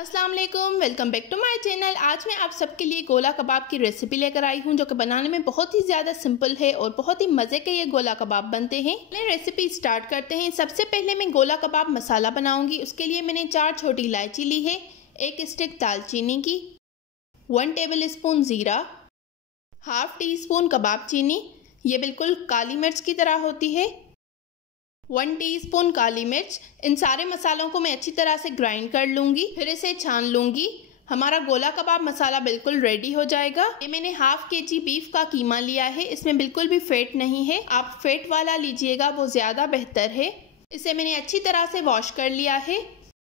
अस्सलाम वालेकुम, welcome back to my channel. आज मैं आप सबके लिए गोला कबाब की रेसिपी लेकर आई हूं जो कि बनाने में बहुत ही ज़्यादा सिंपल है और बहुत ही मज़े के ये गोला कबाब बनते हैं। चलिए रेसिपी स्टार्ट करते हैं। सबसे पहले मैं गोला कबाब मसाला बनाऊंगी। उसके लिए मैंने 4 छोटी इलायची ली है, 1 स्टिक दालचीनी की, 1 टेबल स्पून ज़ीरा, हाफ टी स्पून कबाब चीनी, ये बिल्कुल काली मिर्च की तरह होती है, 1 टीस्पून काली मिर्च। इन सारे मसालों को मैं अच्छी तरह से ग्राइंड कर लूँगी, फिर इसे छान लूँगी। हमारा गोला कबाब मसाला बिल्कुल रेडी हो जाएगा। ये मैंने हाफ केजी बीफ का कीमा लिया है, इसमें बिल्कुल भी फैट नहीं है, आप फैट वाला लीजिएगा, वो ज़्यादा बेहतर है। इसे मैंने अच्छी तरह से वॉश कर लिया है।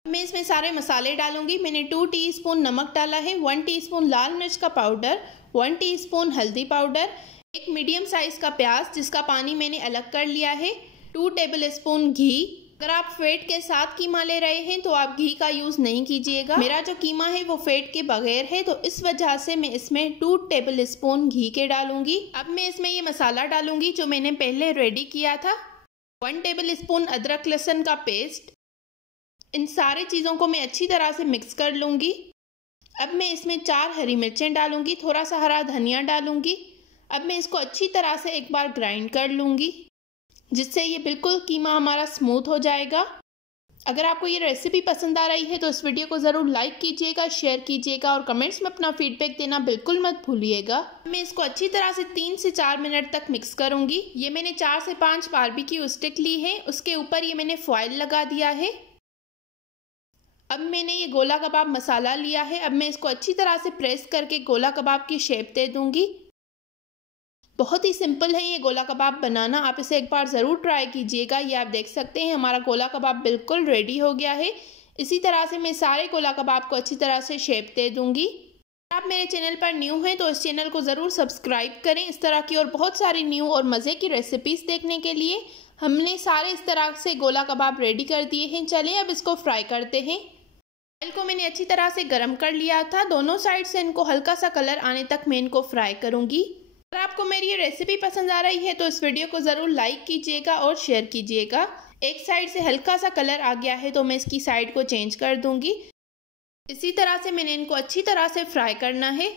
मैं इसमें सारे मसाले डालूंगी। मैंने 2 टीस्पून नमक डाला है, 1 टीस्पून लाल मिर्च का पाउडर, 1 टीस्पून हल्दी पाउडर, एक मीडियम साइज़ का प्याज जिसका पानी मैंने अलग कर लिया है, 2 टेबल स्पून घी। अगर आप फैट के साथ कीमा ले रहे हैं तो आप घी का यूज़ नहीं कीजिएगा। मेरा जो कीमा है वो फैट के बगैर है, तो इस वजह से मैं इसमें 2 टेबल स्पून घी के डालूंगी। अब मैं इसमें ये मसाला डालूंगी जो मैंने पहले रेडी किया था, 1 टेबल स्पून अदरक लहसुन का पेस्ट। इन सारी चीज़ों को मैं अच्छी तरह से मिक्स कर लूँगी। अब मैं इसमें 4 हरी मिर्चें डालूँगी, थोड़ा सा हरा धनिया डालूँगी। अब मैं इसको अच्छी तरह से एक बार ग्राइंड कर लूँगी, जिससे ये बिल्कुल कीमा हमारा स्मूथ हो जाएगा। अगर आपको ये रेसिपी पसंद आ रही है तो इस वीडियो को ज़रूर लाइक कीजिएगा, शेयर कीजिएगा और कमेंट्स में अपना फीडबैक देना बिल्कुल मत भूलिएगा। मैं इसको अच्छी तरह से 3 से 4 मिनट तक मिक्स करूँगी। ये मैंने 4 से 5 बारबेक्यू स्टिक ली है, उसके ऊपर ये मैंने फॉइल लगा दिया है। अब मैंने ये गोला कबाब मसाला लिया है, अब मैं इसको अच्छी तरह से प्रेस करके गोला कबाब की शेप दे दूँगी। बहुत ही सिंपल है ये गोला कबाब बनाना, आप इसे एक बार ज़रूर ट्राई कीजिएगा। ये आप देख सकते हैं हमारा गोला कबाब बिल्कुल रेडी हो गया है। इसी तरह से मैं सारे गोला कबाब को अच्छी तरह से शेप दे दूंगी। अगर आप मेरे चैनल पर न्यू हैं तो इस चैनल को ज़रूर सब्सक्राइब करें। इस तरह की और बहुत सारी न्यू और मज़े की रेसिपीज़ देखने के लिए। हमने सारे इस तरह से गोला कबाब रेडी कर दिए हैं। चलिए अब इसको फ्राई करते हैं। ऑयल को मैंने अच्छी तरह से गर्म कर लिया था, दोनों साइड से इनको हल्का सा कलर आने तक मैं इनको फ्राई करूँगी। अगर आपको मेरी ये रेसिपी पसंद आ रही है तो इस वीडियो को ज़रूर लाइक कीजिएगा और शेयर कीजिएगा। एक साइड से हल्का सा कलर आ गया है तो मैं इसकी साइड को चेंज कर दूंगी। इसी तरह से मैंने इनको अच्छी तरह से फ्राई करना है।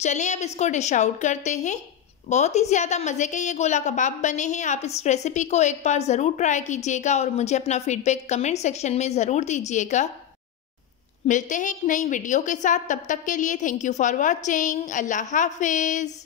चलिए अब इसको डिश आउट करते हैं। बहुत ही ज़्यादा मज़े के ये गोला कबाब बने हैं। आप इस रेसिपी को एक बार ज़रूर ट्राई कीजिएगा और मुझे अपना फीडबैक कमेंट सेक्शन में ज़रूर दीजिएगा। मिलते हैं एक नई वीडियो के साथ, तब तक के लिए थैंक यू फॉर वॉचिंग। अल्लाह हाफिज़।